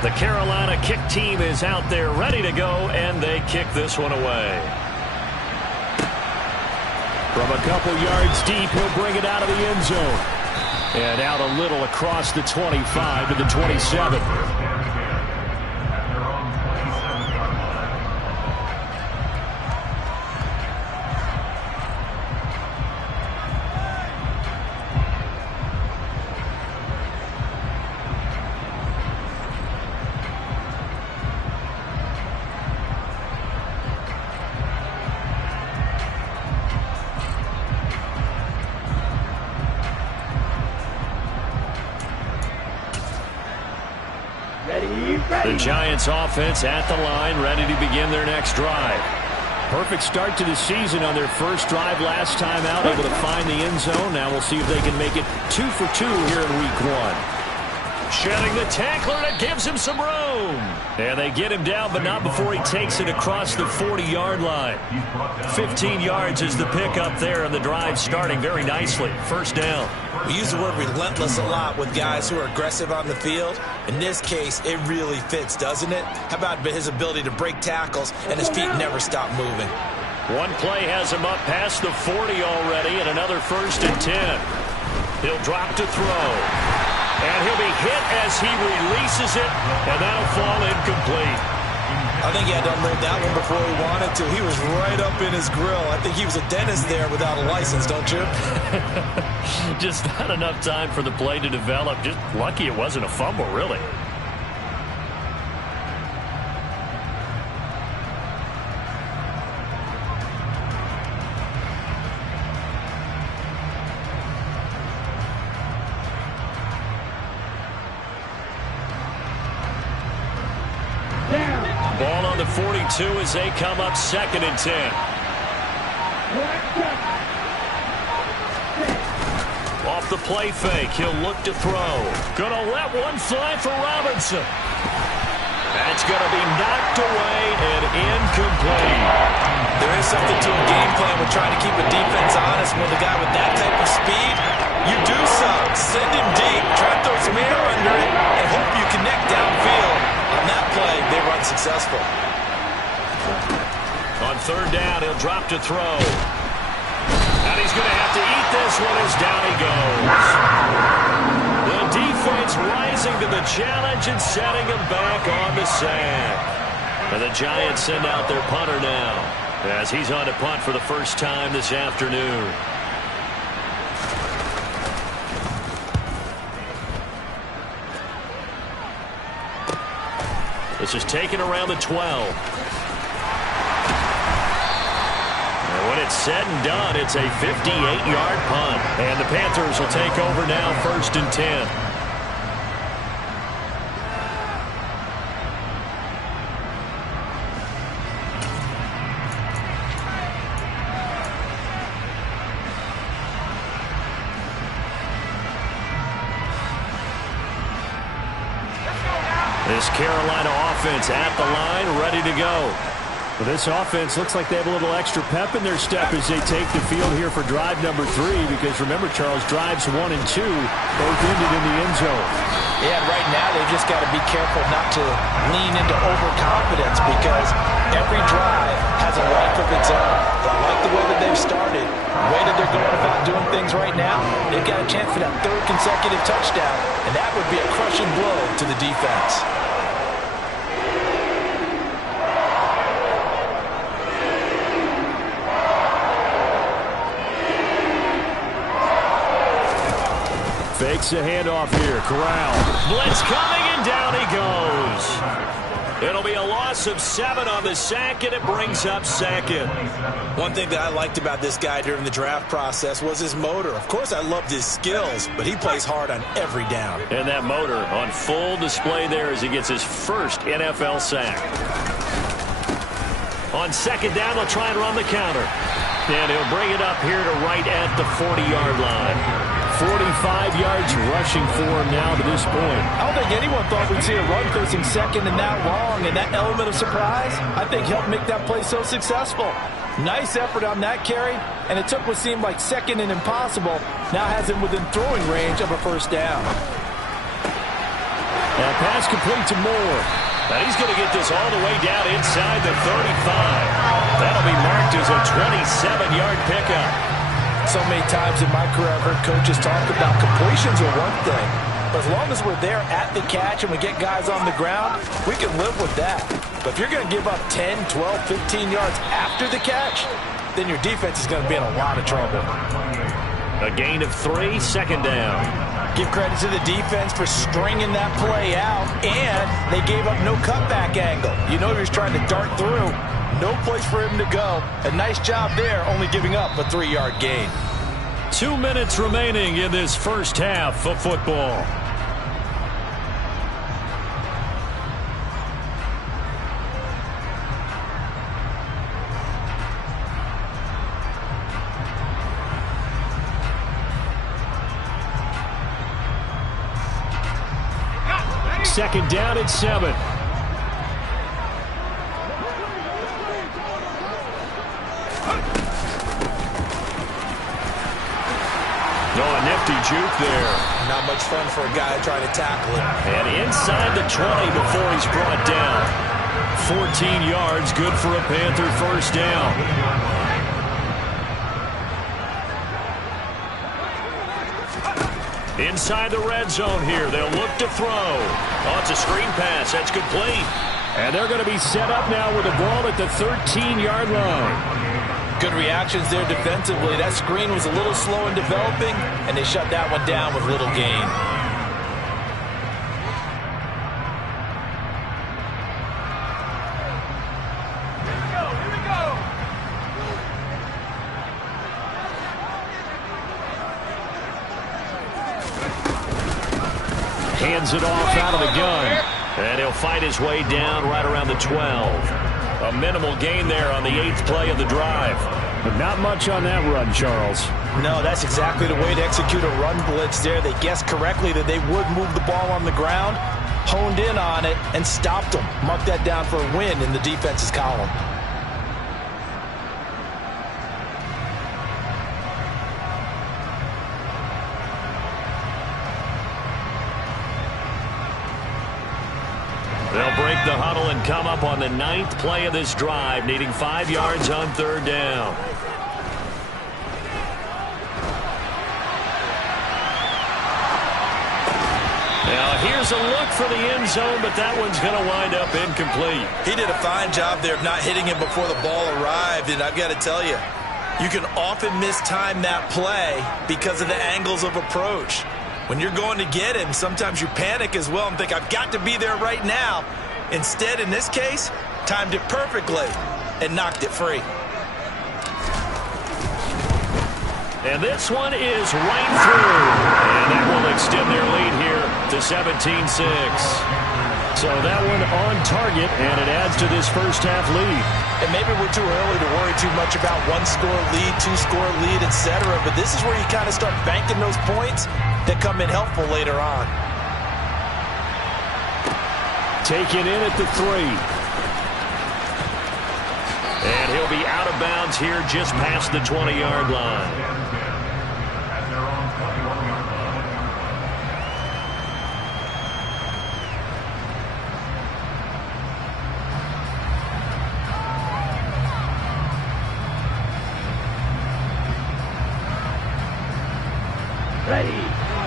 The Carolina kick team is out there ready to go, and they kick this one away. From a couple yards deep, he'll bring it out of the end zone. And out a little across the 25 to the 27. The Giants offense at the line, ready to begin their next drive. Perfect start to the season on their first drive last time out, able to find the end zone. Now we'll see if they can make it 2 for 2 here in week 1. Shedding the tackler, and it gives him some room. And they get him down, but not before he takes it across the 40-yard line. 15 yards is the pickup there, and the drive starting very nicely. First down. We use the word relentless a lot with guys who are aggressive on the field. In this case, it really fits, doesn't it? How about his ability to break tackles, and his feet never stop moving? One play has him up past the 40 already, and another 1st and 10. He'll drop to throw. And he'll be hit as he releases it, and that'll fall incomplete. I think he had to unload that one before he wanted to. He was right up in his grill. I think he was a dentist there without a license, don't you? Just not enough time for the play to develop. Just lucky it wasn't a fumble, really. Ball on the 42 as they come up 2nd and 10. Off the play fake, he'll look to throw. Gonna let one fly for Robinson. That's gonna be knocked away and incomplete. There is something to a game plan with trying to keep a defense honest. With a guy with that type of speed, you do some. Send him deep, try to throw some air under it, and hope you connect downfield. On that play, they run successful. On 3rd down, he'll drop to throw. And he's going to have to eat this one as down he goes. The defense rising to the challenge and setting him back on the sack. And the Giants send out their punter now, as he's on to punt for the first time this afternoon. This is taken around the 12. And when it's said and done, it's a 58-yard punt. And the Panthers will take over now, 1st and 10. This Carolina offense at the line, ready to go. Well, this offense looks like they have a little extra pep in their step as they take the field here for drive number 3. Because remember, Charles, drives 1 and 2 both ended in the end zone. Yeah, right now they've just got to be careful not to lean into overconfidence, because every drive has a life of its own. But I like the way that they've started. The way that they're going about doing things right now, they've got a chance for that 3rd consecutive touchdown, and that would be a crushing blow to the defense. Fakes a handoff here. Corral. Blitz coming, and down he goes. It'll be a loss of 7 on the sack, and it brings up 2nd. One thing that I liked about this guy during the draft process was his motor. Of course, I loved his skills, but he plays hard on every down. And that motor on full display there as he gets his first NFL sack. On 2nd down, they'll try and run the counter. And he'll bring it up here to right at the 40-yard line. 45 yards rushing for him now to this point. I don't think anyone thought we'd see a run facing 2nd and that long, and that element of surprise, I think, helped make that play so successful. Nice effort on that carry, and it took what seemed like 2nd and impossible, now has him within throwing range of a 1st down. That pass complete to Moore. And he's going to get this all the way down inside the 35. That'll be marked as a 27-yard pickup. So many times in my career I've heard coaches talk about completions are one thing. But as long as we're there at the catch and we get guys on the ground, we can live with that. But if you're going to give up 10, 12, 15 yards after the catch, then your defense is going to be in a lot of trouble. A gain of 3, second down. Give credit to the defense for stringing that play out, and they gave up no cutback angle. You know he was trying to dart through. No place for him to go. A nice job there, only giving up a 3-yard gain. 2 minutes remaining in this first half of football. Second down at 7. A nifty juke there. Not much fun for a guy trying to tackle him. And inside the 20 before he's brought down. 14 yards, good for a Panther first down. Inside the red zone here, they'll look to throw. Oh, it's a screen pass. That's complete. And they're going to be set up now with the ball at the 13-yard line. Good reactions there defensively. That screen was a little slow in developing, and they shut that one down with little gain. Here we go. Hands it off out of the gun. And he'll fight his way down right around the 12. A minimal gain there on the 8th play of the drive. But not much on that run, Charles. No, that's exactly the way to execute a run blitz there. They guessed correctly that they would move the ball on the ground, honed in on it, and stopped them. Mark that down for a win in the defense's column. They'll break the huddle and come up on the 9th play of this drive, needing 5 yards on 3rd down. Now here's a look for the end zone, but that one's going to wind up incomplete. He did a fine job there of not hitting him before the ball arrived, and I've got to tell you, you can often mistime that play because of the angles of approach. When you're going to get him, sometimes you panic as well and think, I've got to be there right now. Instead, in this case, timed it perfectly and knocked it free. And this one is right through. And that will extend their lead here to 17-6. So that one on target, and it adds to this first half lead. And maybe we're too early to worry too much about 1-score lead, 2-score lead, etc. But this is where you kind of start banking those points that come in helpful later on. Taken in at the 3. And he'll be out of bounds here just past the 20-yard line.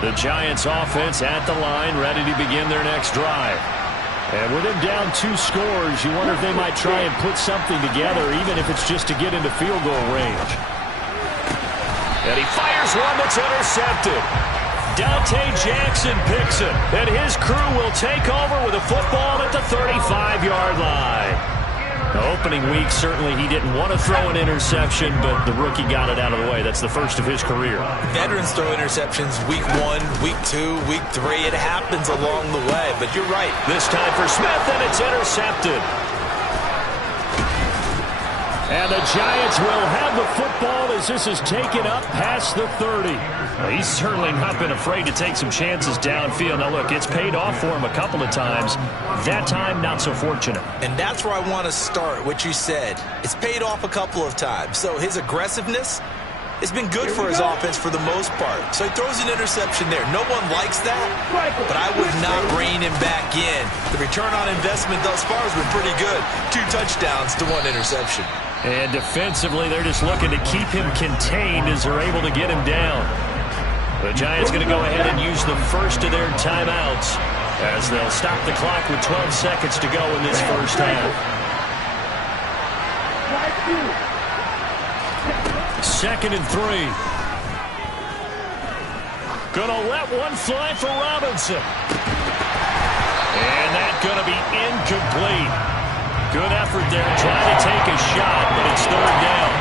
The Giants offense at the line, ready to begin their next drive. And with him down 2 scores, you wonder if they might try and put something together, even if it's just to get into field goal range. And he fires one that's intercepted. Dante Jackson picks it, and his crew will take over with a football at the 35-yard line. The opening week, certainly he didn't want to throw an interception, but the rookie got it out of the way. That's the first of his career. Veterans throw interceptions week 1, week 2, week 3. It happens along the way, but you're right. This time for Smith, and it's intercepted. And the Giants will have the football as this is taken up past the 30. Well, he's certainly not been afraid to take some chances downfield. Now, look, it's paid off for him a couple of times. That time, not so fortunate. And that's where I want to start, what you said. It's paid off a couple of times. So his aggressiveness It's been good for his offense for the most part. So he throws an interception there. No one likes that, but I would not rein him back in. The return on investment thus far has been pretty good. 2 touchdowns to 1 interception. And defensively, they're just looking to keep him contained as they're able to get him down. The Giants going to go ahead and use the first of their timeouts as they'll stop the clock with 12 seconds to go in this first half. 2nd and 3. Gonna let one fly for Robinson. And that's gonna be incomplete. Good effort there, trying to take a shot, but it's 3rd down.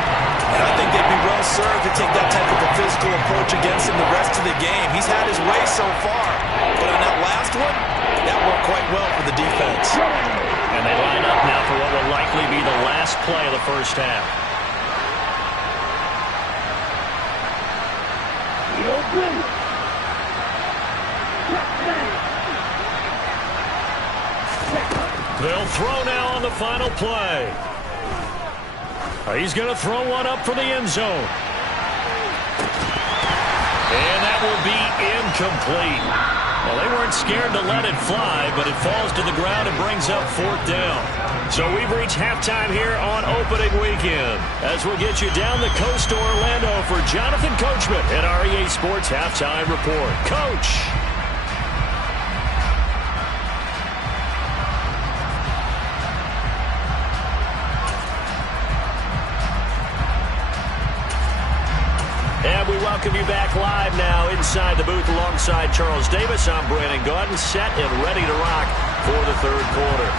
And I think they'd be well served to take that type of a physical approach against him the rest of the game. He's had his way so far, but on that last one, that worked quite well for the defense. And they line up now for what will likely be the last play of the first half. They'll throw now on the final play. He's going to throw one up for the end zone. And that will be incomplete. Well, they weren't scared to let it fly, but it falls to the ground and brings up 4th down. So we've reached halftime here on opening weekend as we'll get you down the coast to Orlando for Jonathan Coachman at our EA Sports Halftime Report. Coach! And we welcome you back live now inside the booth alongside Charles Davis. I'm Brandon Gaudin, set and ready to rock for the 3rd quarter.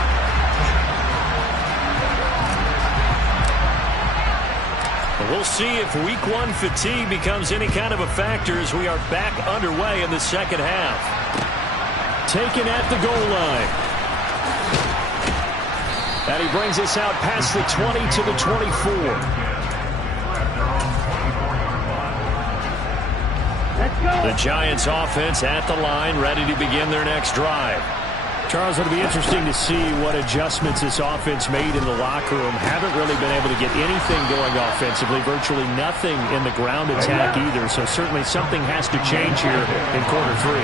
We'll see if week 1 fatigue becomes any kind of a factor as we are back underway in the 2nd half. Taken at the goal line. And he brings us out past the 20 to the 24. The Giants offense at the line, ready to begin their next drive. Charles, it'll be interesting to see what adjustments this offense made in the locker room. Haven't really been able to get anything going offensively, virtually nothing in the ground attack either. So certainly something has to change here in quarter 3.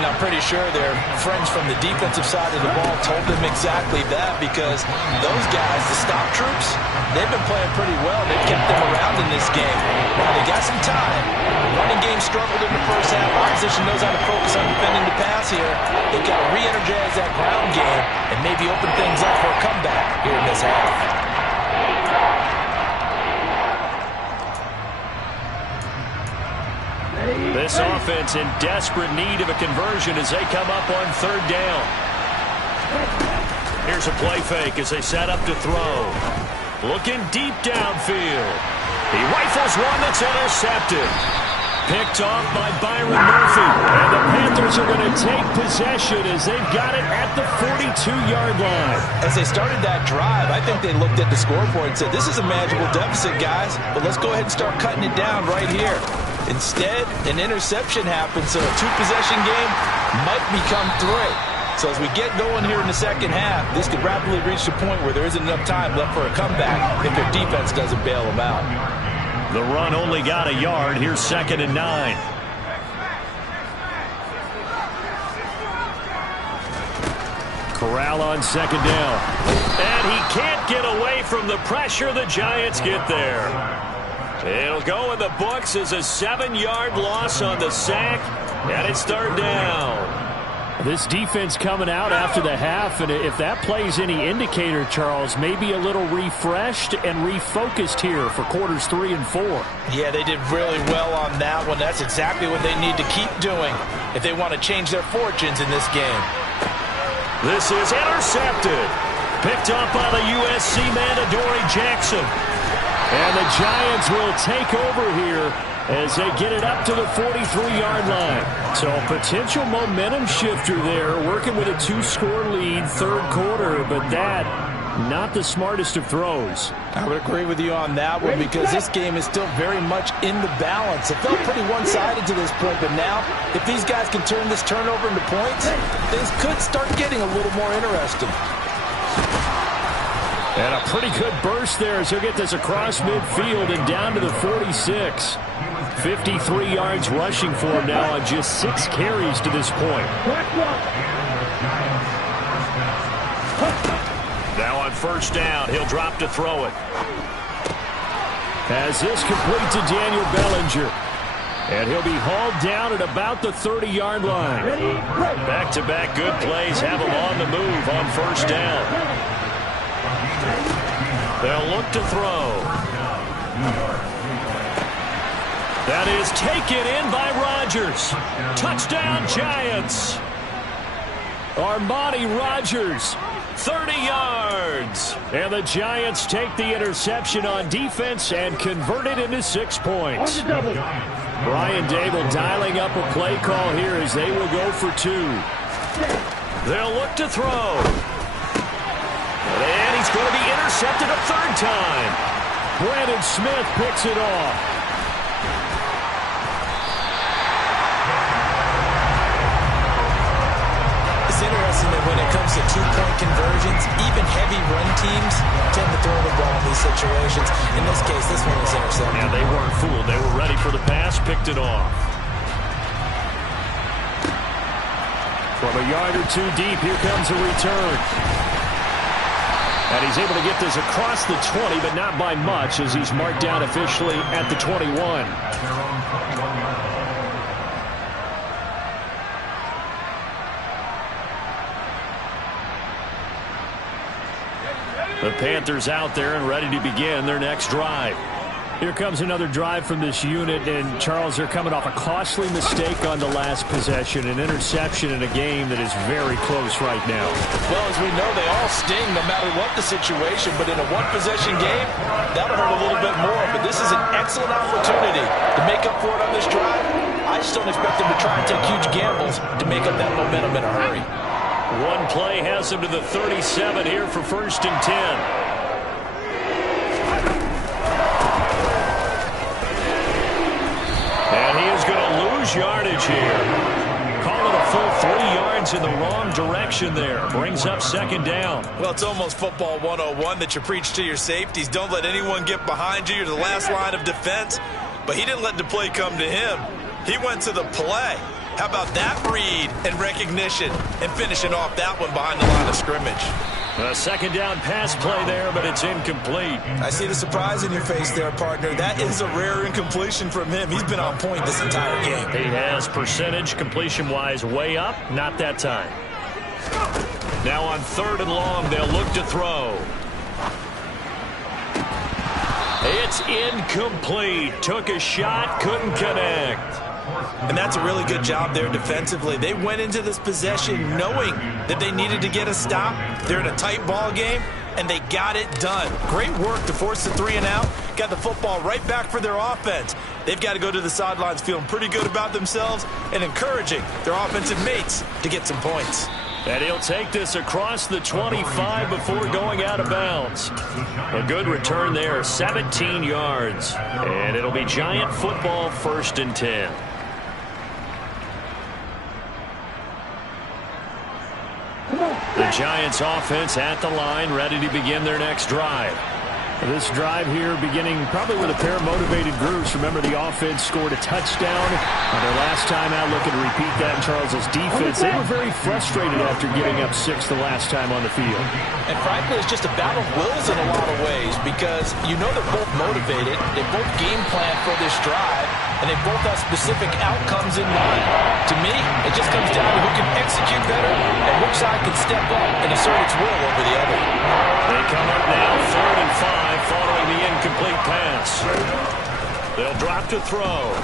And I'm pretty sure their friends from the defensive side of the ball told them exactly that, because those guys, the stop troops, they've been playing pretty well. They've kept them around in this game. Now they got some time. The running game struggled in the first half. Opposition knows how to focus on defending the pass here. They've got to re-energize that ground game and maybe open things up for a comeback here in this half. This offense in desperate need of a conversion as they come up on 3rd down. Here's a play fake as they set up to throw. Looking deep downfield. He rifles one that's intercepted. Picked off by Byron Murphy. And the Panthers are going to take possession as they've got it at the 42-yard line. As they started that drive, I think they looked at the scoreboard and said, this is a manageable deficit, guys, but let's go ahead and start cutting it down right here. Instead, an interception happens, so a 2-possession game might become 3. So as we get going here in the 2nd half, this could rapidly reach the point where there isn't enough time left for a comeback if their defense doesn't bail them out. The run only got a yard. Here's 2nd and 9. Corral on 2nd down. And he can't get away from the pressure. The Giants get there. It'll go in the books as a 7-yard loss on the sack, and it's 3rd down. This defense coming out after the half, and if that plays any indicator, Charles, maybe a little refreshed and refocused here for quarters 3 and 4. Yeah, they did really well on that one. That's exactly what they need to keep doing if they want to change their fortunes in this game. This is intercepted. Picked up by the USC man, Adoree Jackson. And the Giants will take over here as they get it up to the 43-yard line. So a potential momentum shifter there, working with a 2-score lead, 3rd quarter, but that, not the smartest of throws. I would agree with you on that one, because this game is still very much in the balance. It felt pretty one-sided to this point, but now, if these guys can turn this turnover into points, things could start getting a little more interesting. And a pretty good burst there as he'll get this across midfield and down to the 46. 53 yards rushing for him now on just 6 carries to this point. Now on first down, he'll drop to throw it. As this complete to Daniel Bellinger. And he'll be hauled down at about the 30-yard line. Back-to-back good plays have him on the move on first down. They'll look to throw. That is taken in by Rodgers. Touchdown, Giants. Armani Rodgers, 30 yards. And the Giants take the interception on defense and convert it into 6 points. Brian Dable dialing up a play call here as they will go for 2. They'll look to throw. And he's going to be intercepted a 3rd time. Brandon Smith picks it off. It's interesting that when it comes to 2-point conversions, even heavy run teams tend to throw the ball in these situations. In this case, this one was intercepted. Yeah, they weren't fooled. They were ready for the pass, picked it off. From a yard or 2 deep, here comes a return. And he's able to get this across the 20, but not by much, as he's marked down officially at the 21. The Panthers out there and ready to begin their next drive. Here comes another drive from this unit, and Charles, they're coming off a costly mistake on the last possession, an interception in a game that is very close right now. Well, as we know, they all sting no matter what the situation, but in a one-possession game, that'll hurt a little bit more. But this is an excellent opportunity to make up for it on this drive. I just don't expect them to try and take huge gambles to make up that momentum in a hurry. One play has him to the 37 here for 1st and 10. And he is going to lose yardage here. Call it a full 3 yards in the wrong direction there. Brings up 2nd down. Well, it's almost football 101 that you preach to your safeties. Don't let anyone get behind you. You're the last line of defense. But he didn't let the play come to him. He went to the play. How about that read and recognition and finishing off that one behind the line of scrimmage? A 2nd down pass play there, but it's incomplete. I see the surprise in your face there, partner. That is a rare incompletion from him. He's been on point this entire game. He has percentage completion-wise way up, not that time. Now on 3rd and long, they'll look to throw. It's incomplete. Took a shot, couldn't connect. And that's a really good job there defensively. They went into this possession knowing that they needed to get a stop. They're in a tight ball game, and they got it done. Great work to force the 3 and out. Got the football right back for their offense. They've got to go to the sidelines feeling pretty good about themselves and encouraging their offensive mates to get some points. And he'll take this across the 25 before going out of bounds. A good return there, 17 yards. And it'll be Giant football, 1st and 10. The Giants offense at the line, ready to begin their next drive. This drive here beginning probably with a pair of motivated groups. Remember, the offense scored a touchdown on their last time out, looking to repeat that in Charles's defense. They were very frustrated after giving up 6 the last time on the field. And frankly, it's just a battle of wills in a lot of ways because you know they're both motivated. They both game plan for this drive, and they both have specific outcomes in mind. To me, it just comes down to who can execute better and which side can step up and assert its will over the other. They come up now 3rd and 5 following the incomplete pass. They'll drop to throw.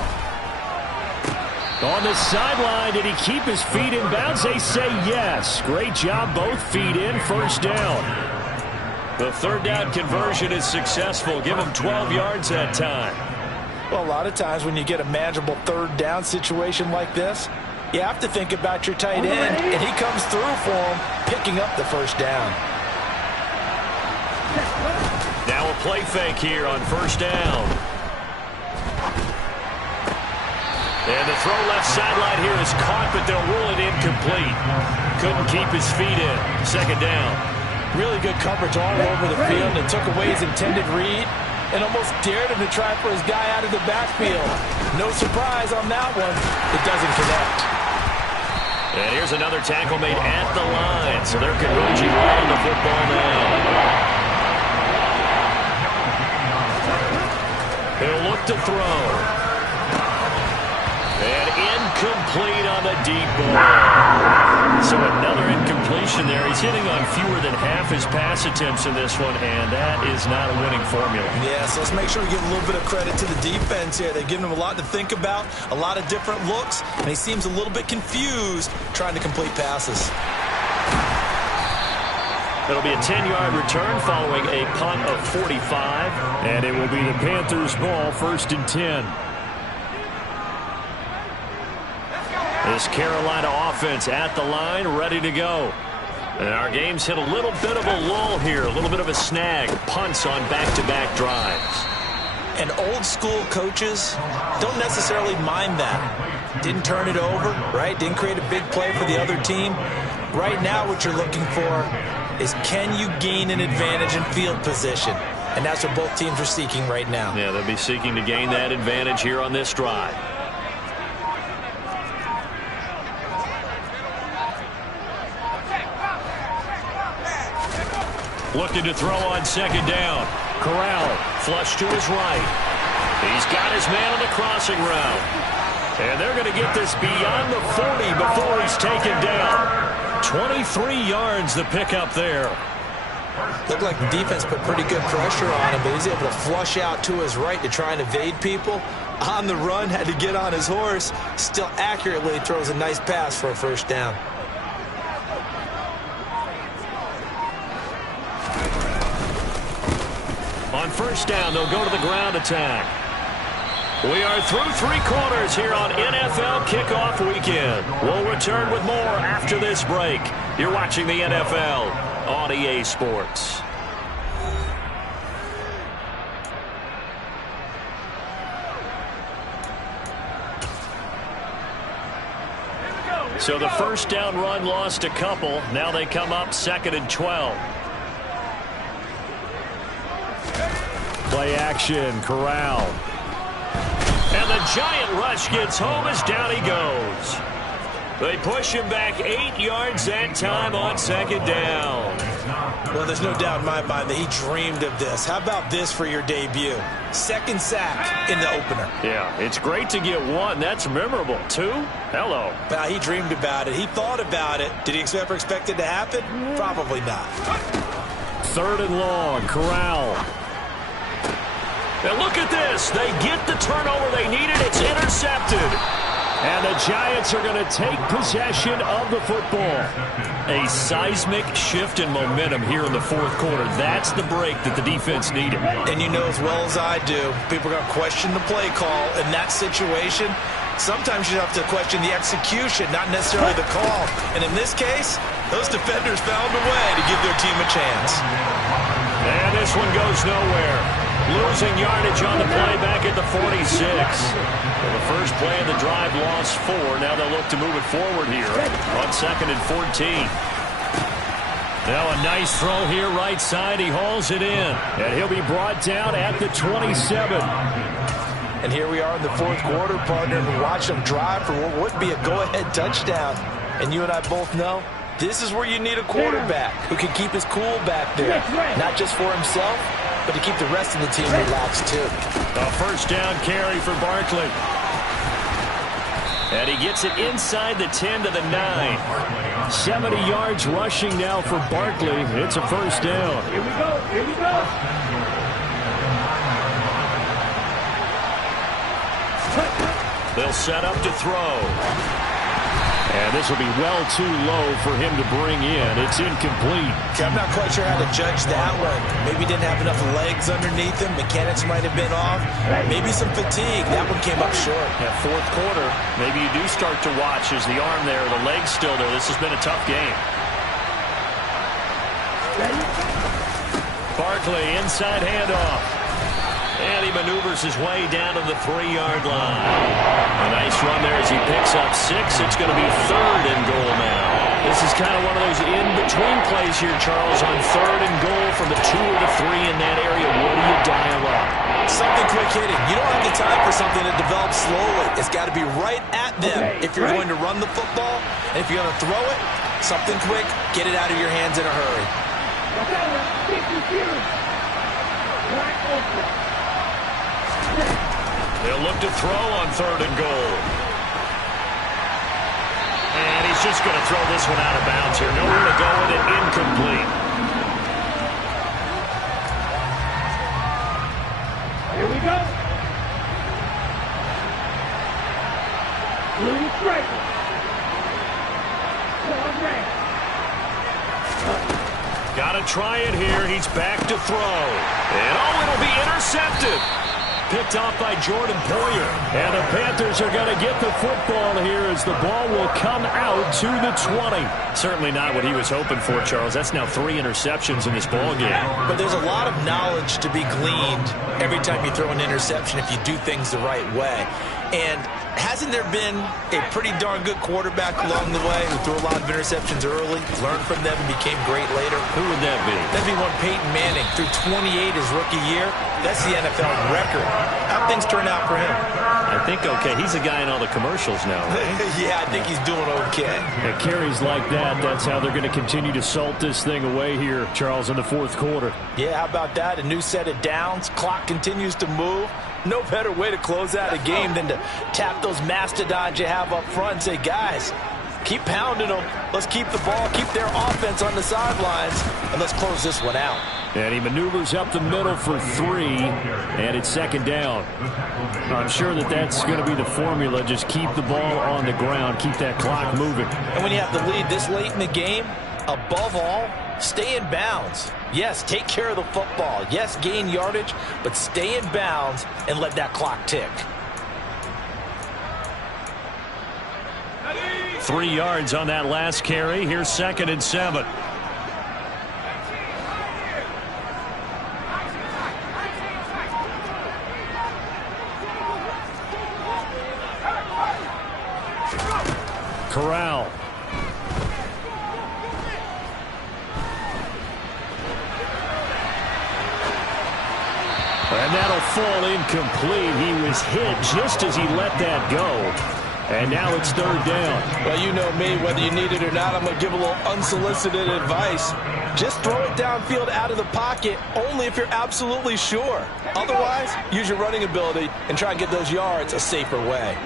On the sideline, did he keep his feet in bounds? They say yes. Great job, both feet in, 1st down. The 3rd down conversion is successful. Give him 12 yards that time. Well, a lot of times when you get a manageable 3rd down situation like this, you have to think about your tight end, and he comes through for him, picking up the 1st down. Now a play fake here on 1st down. And the throw left sideline here is caught, but they'll rule it incomplete. Couldn't keep his feet in. 2nd down. Really good coverage all over the field, and took away his intended read and almost dared him to try for his guy out of the backfield. No surprise on that one. It doesn't connect. And here's another tackle made at the line, so they're converging around the football now. He'll look to throw. And incomplete on the deep ball. So another incompletion there. He's hitting on fewer than half his pass attempts in this one, and that is not a winning formula. Yeah, so let's make sure we give a little bit of credit to the defense here. They've given him a lot to think about, a lot of different looks, and he seems a little bit confused trying to complete passes. It'll be a 10-yard return following a punt of 45, and it will be the Panthers' ball, 1st and 10. This Carolina offense at the line, ready to go. And our game's hit a little bit of a lull here, a little bit of a snag. Punts on back-to-back drives. And old-school coaches don't necessarily mind that. Didn't turn it over, right? Didn't create a big play for the other team. Right now what you're looking for is, can you gain an advantage in field position? And that's what both teams are seeking right now. Yeah, they'll be seeking to gain that advantage here on this drive. Looking to throw on 2nd down. Corral, flush to his right. He's got his man on the crossing route. And they're going to get this beyond the 40 before he's taken down. 23 yards the pickup there. Looked like the defense put pretty good pressure on him, but he's able to flush out to his right to try and evade people. On the run, had to get on his horse. Still accurately throws a nice pass for a 1st down. On 1st down, they'll go to the ground attack. We are through 3 quarters here on NFL Kickoff Weekend. We'll return with more after this break. You're watching the NFL on EA Sports. So the 1st down run lost a couple. Now they come up 2nd and 12. Play action, Corral. And the giant rush gets home as down he goes. They push him back 8 yards that time on 2nd down. Well, there's no doubt in my mind that he dreamed of this. How about this for your debut? 2nd sack in the opener. Yeah, it's great to get 1. That's memorable. 2? Hello. Now, he dreamed about it. He thought about it. Did he ever expect it to happen? Probably not. 3rd and long, Corral. And look at this. They get the turnover they needed. It's intercepted. And the Giants are going to take possession of the football. A seismic shift in momentum here in the 4th quarter. That's the break that the defense needed. And you know as well as I do, people are going to question the play call in that situation. Sometimes you have to question the execution, not necessarily the call. And in this case, those defenders found a way to give their team a chance. And this one goes nowhere. Losing yardage on the play back at the 46. Well, the first play of the drive lost 4. Now they'll look to move it forward here on 2nd and 14. Now a nice throw here right side. He hauls it in. And he'll be brought down at the 27. And here we are in the 4th quarter, partner. We watch them drive for what would be a go-ahead touchdown. And you and I both know this is where you need a quarterback who can keep his cool back there. Not just for himself, but to keep the rest of the team relaxed too. A 1st down carry for Barkley. And he gets it inside the 10 to the 9. 70 yards rushing now for Barkley. It's a 1st down. Here we go. Here we go. They'll set up to throw. And this will be well too low for him to bring in. It's incomplete. Okay, I'm not quite sure how to judge that one. Maybe he didn't have enough legs underneath him. Mechanics might have been off. Maybe some fatigue. That one came up short. At 4th quarter, maybe you do start to watch as the arm there, the leg's still there. This has been a tough game. Barkley, inside handoff. And he maneuvers his way down to the 3-yard line. A nice run there as he picks up 6. It's going to be 3rd and goal now. This is kind of one of those in-between plays here, Charles, on 3rd and goal from the 2 or the 3 in that area. What do you dial up? Something quick hitting. You don't have the time for something that develops slowly. It's got to be right at them if you're going to run the football. And if you're going to throw it, something quick, get it out of your hands in a hurry. They'll look to throw on 3rd and goal. And he's just going to throw this one out of bounds here. Nowhere to go with it. Incomplete. Here we go. Blue striker. Got to try it here. He's back to throw. And oh, it'll be intercepted. Picked off by Jordan Poyer. And the Panthers are going to get the football here as the ball will come out to the 20. Certainly not what he was hoping for, Charles. That's now 3 interceptions in this ball game. But there's a lot of knowledge to be gleaned every time you throw an interception if you do things the right way. And hasn't there been a pretty darn good quarterback along the way who threw a lot of interceptions early, learned from them, and became great later? Who would that be? That'd be one Peyton Manning. Threw 28 his rookie year. That's the NFL record. How'd things turn out for him? I think okay. He's a guy in all the commercials now, right? Yeah, I think he's doing okay. And carries like that, that's how they're going to continue to salt this thing away here, Charles, in the 4th quarter. Yeah, how about that? A new set of downs. Clock continues to move. No better way to close out a game than to tap those mastodons you have up front and say, guys, keep pounding them. Let's keep the ball, keep their offense on the sidelines, and let's close this one out. And he maneuvers up the middle for 3, and it's 2nd down. I'm sure that that's going to be the formula. Just keep the ball on the ground, keep that clock moving. And when you have the lead this late in the game, above all, stay in bounds. Yes, take care of the football. Yes, gain yardage, but stay in bounds and let that clock tick. 3 yards on that last carry. Here's 2nd and 7. Corral. And that'll fall incomplete. He was hit just as he let that go. And now it's 3rd down. Well, you know me, whether you need it or not, I'm going to give a little unsolicited advice. Just throw it downfield out of the pocket only if you're absolutely sure. Otherwise, use your running ability and try and get those yards a safer way.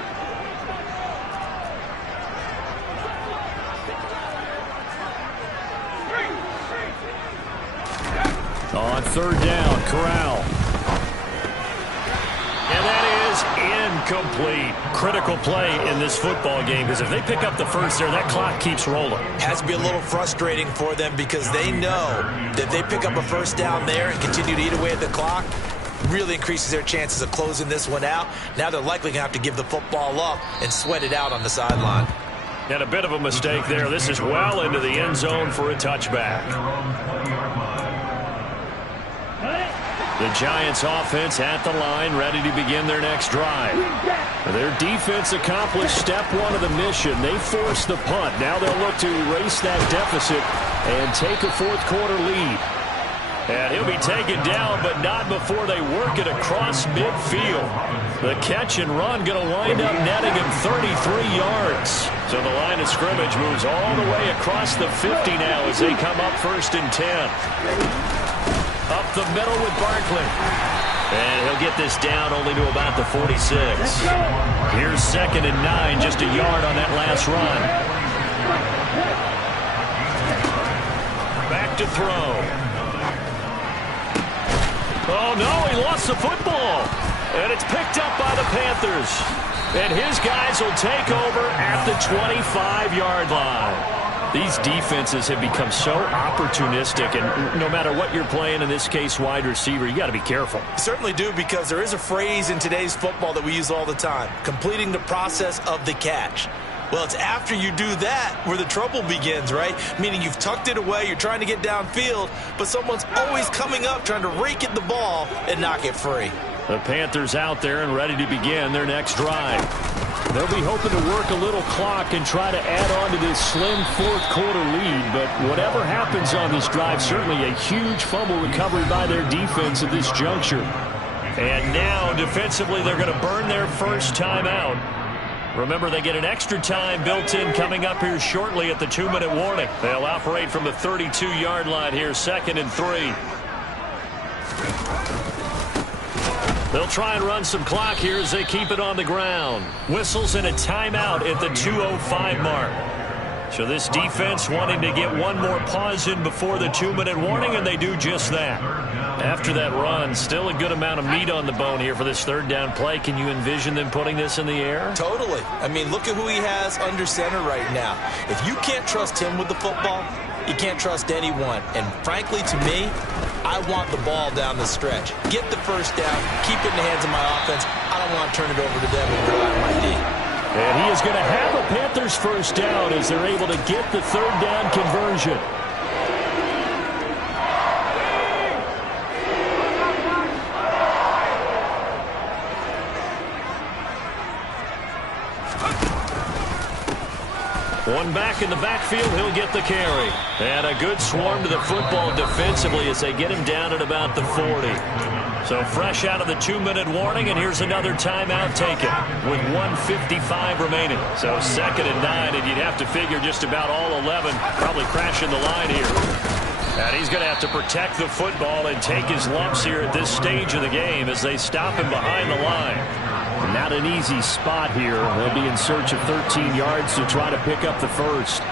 On 3rd down, Corral. And that is incomplete. Critical play in this football game, because if they pick up the first there, that clock keeps rolling. Has to be a little frustrating for them because they know that if they pick up a first down there and continue to eat away at the clock, really increases their chances of closing this one out. Now they're likely going to have to give the football up and sweat it out on the sideline. And a bit of a mistake there. This is well into the end zone for a touchback. The Giants offense at the line, ready to begin their next drive. Their defense accomplished step 1 of the mission. They forced the punt. Now they'll look to erase that deficit and take a 4th quarter lead. And he'll be taken down, but not before they work it across midfield. The catch and run going to wind up netting him 33 yards. So the line of scrimmage moves all the way across the 50 now as they come up 1st and 10. Up the middle with Barkley. And he'll get this down only to about the 46. Here's 2nd and 9, just a yard on that last run. Back to throw. Oh, no, he lost the football. And it's picked up by the Panthers. And his guys will take over at the 25-yard line. These defenses have become so opportunistic, and no matter what you're playing, in this case wide receiver, you got to be careful. Certainly do, because there is a phrase in today's football that we use all the time, completing the process of the catch. Well, it's after you do that where the trouble begins, right? Meaning you've tucked it away, you're trying to get downfield, but someone's always coming up trying to rake at the ball and knock it free. The Panthers out there and ready to begin their next drive. they'll be hoping to work a little clock and try to add on to this slim fourth-quarter lead. But whatever happens on this drive, certainly a huge fumble recovery by their defense at this juncture. And now, defensively, they're going to burn their first timeout. Remember, they get an extra time built in coming up here shortly at the 2-minute warning. They'll operate from the 32-yard line here, 2nd and 3. They'll try and run some clock here as they keep it on the ground. Whistles and a timeout at the 2:05 mark. So this defense wanting to get one more pause in before the 2-minute warning, and they do just that. After that run, still a good amount of meat on the bone here for this third down play. Can you envision them putting this in the air? Totally. I mean, look at who he has under center right now. If you can't trust him with the football, you can't trust anyone. And frankly, to me, I want the ball down the stretch. Get the first down, keep it in the hands of my offense. I don't want to turn it over to them and rely on my D. And he is going to have a Panthers first down as they're able to get the third down conversion. One back in the backfield, he'll get the carry. And a good swarm to the football defensively as they get him down at about the 40. So fresh out of the 2-minute warning, and here's another timeout taken with 1:55 remaining. So 2nd and 9, and you'd have to figure just about all 11 probably crashing the line here. And he's going to have to protect the football and take his lumps here at this stage of the game as they stop him behind the line. Not an easy spot here. They'll be in search of 13 yards to try to pick up the first.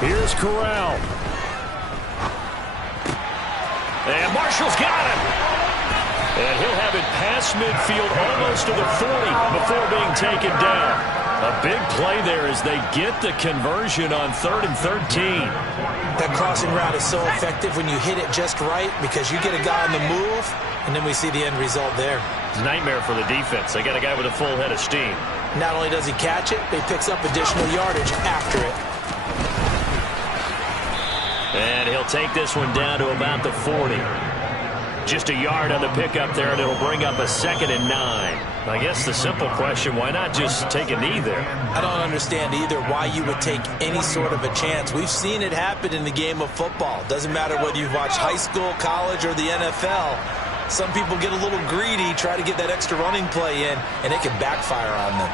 Here's Corral. And Marshall's got it. And he'll have it past midfield almost to the 40 before being taken down. A big play there as they get the conversion on 3rd and 13. That crossing route is so effective when you hit it just right because you get a guy on the move, and then we see the end result there. It's a nightmare for the defense. They got a guy with a full head of steam. Not only does he catch it, but he picks up additional yardage after it. And he'll take this one down to about the 40. Just a yard on the pickup there, and it'll bring up a 2nd and 9. I guess the simple question, why not just take a knee there? I don't understand either why you would take any sort of a chance. We've seen it happen in the game of football. Doesn't matter whether you've watched high school, college, or the NFL. Some people get a little greedy, try to get that extra running play in, and it can backfire on them.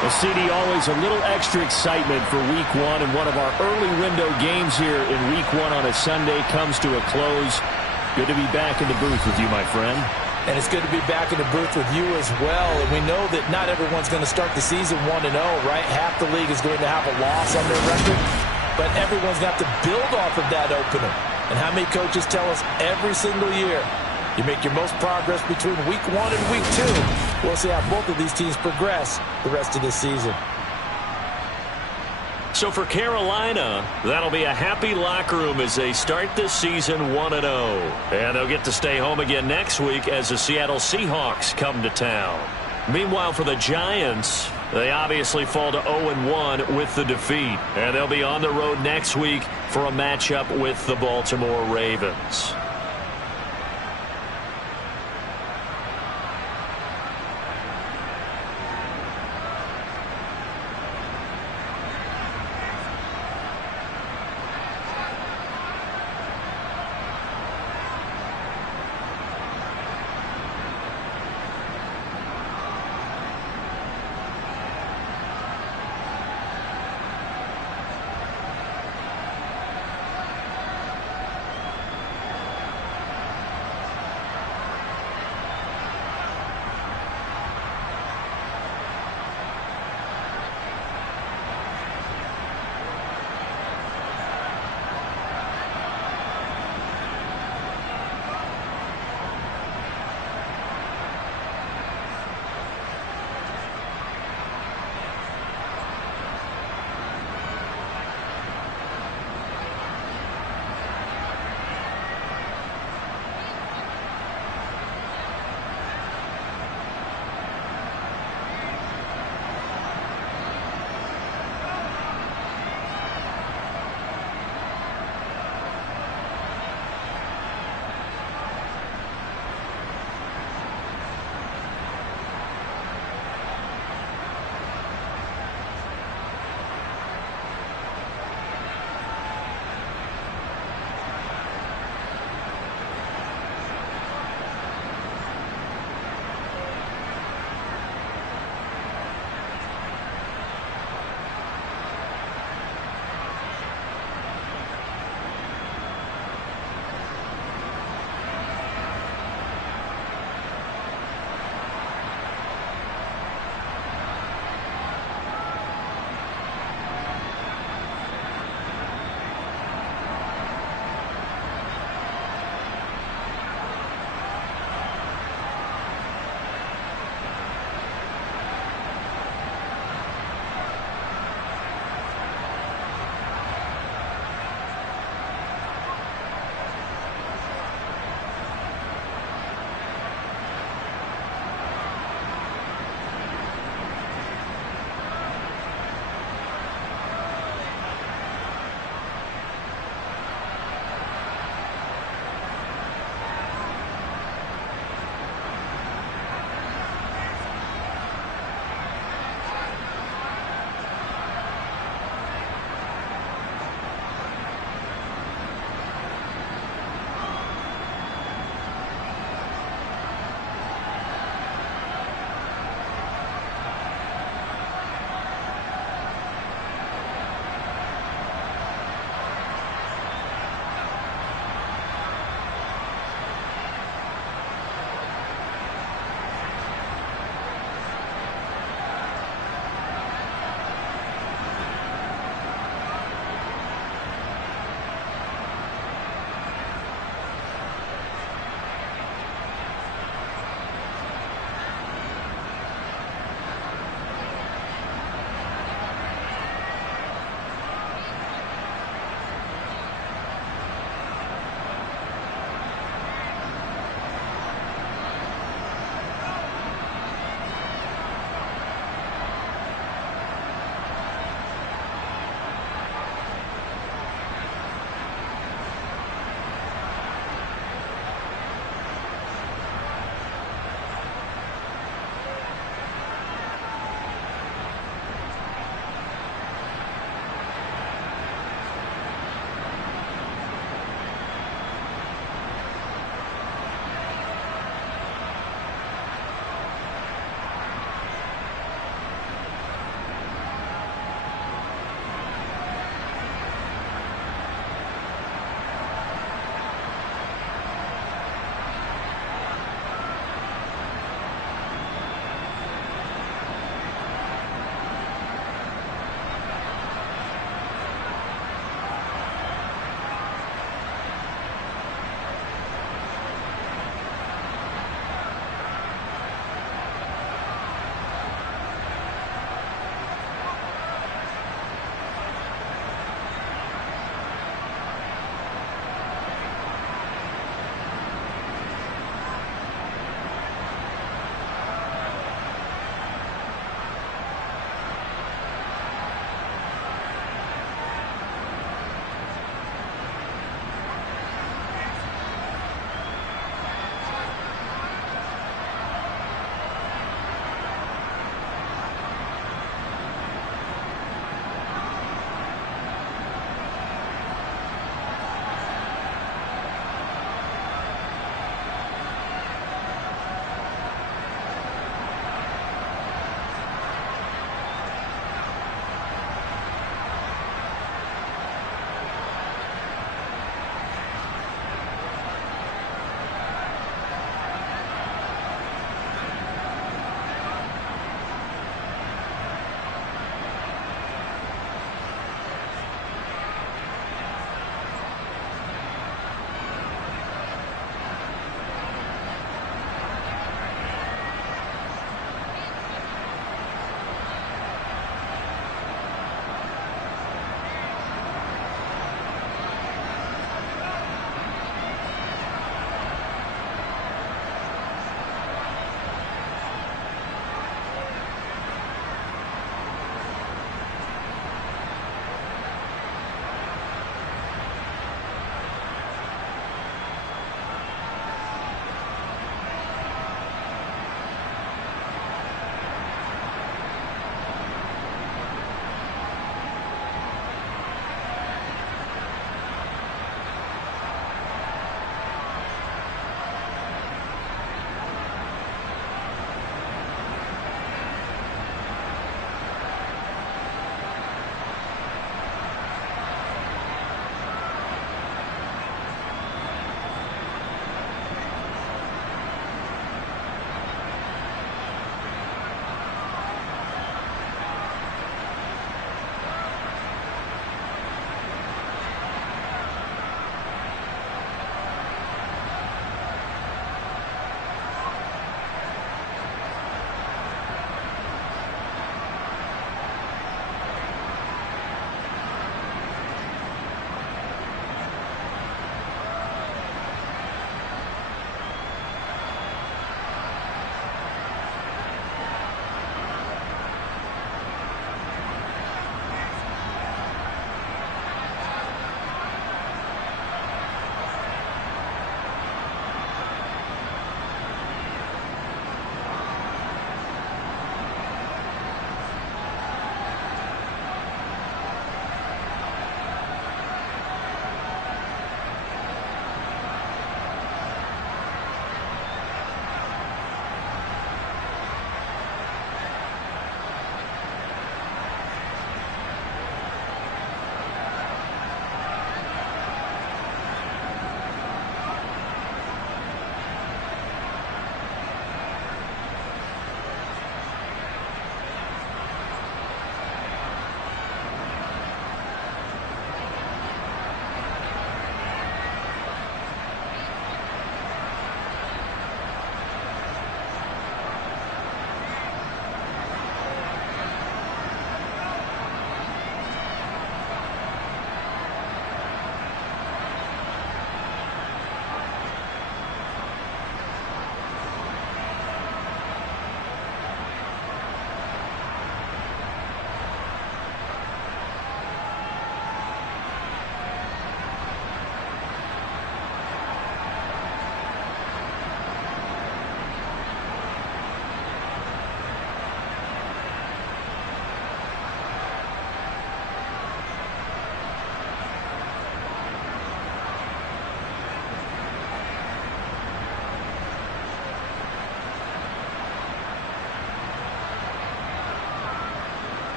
Well, CD, always a little extra excitement for Week 1, and one of our early window games here in Week 1 on a Sunday comes to a close. Good to be back in the booth with you, my friend. And it's good to be back in the booth with you as well. And we know that not everyone's going to start the season 1-0, right? Half the league is going to have a loss on their record. But everyone's got to build off of that opener. And how many coaches tell us every single year, you make your most progress between Week 1 and Week 2. We'll see how both of these teams progress the rest of this season. So for Carolina, that'll be a happy locker room as they start this season 1-0. And they'll get to stay home again next week as the Seattle Seahawks come to town. Meanwhile, for the Giants, they obviously fall to 0-1 with the defeat. And they'll be on the road next week for a matchup with the Baltimore Ravens.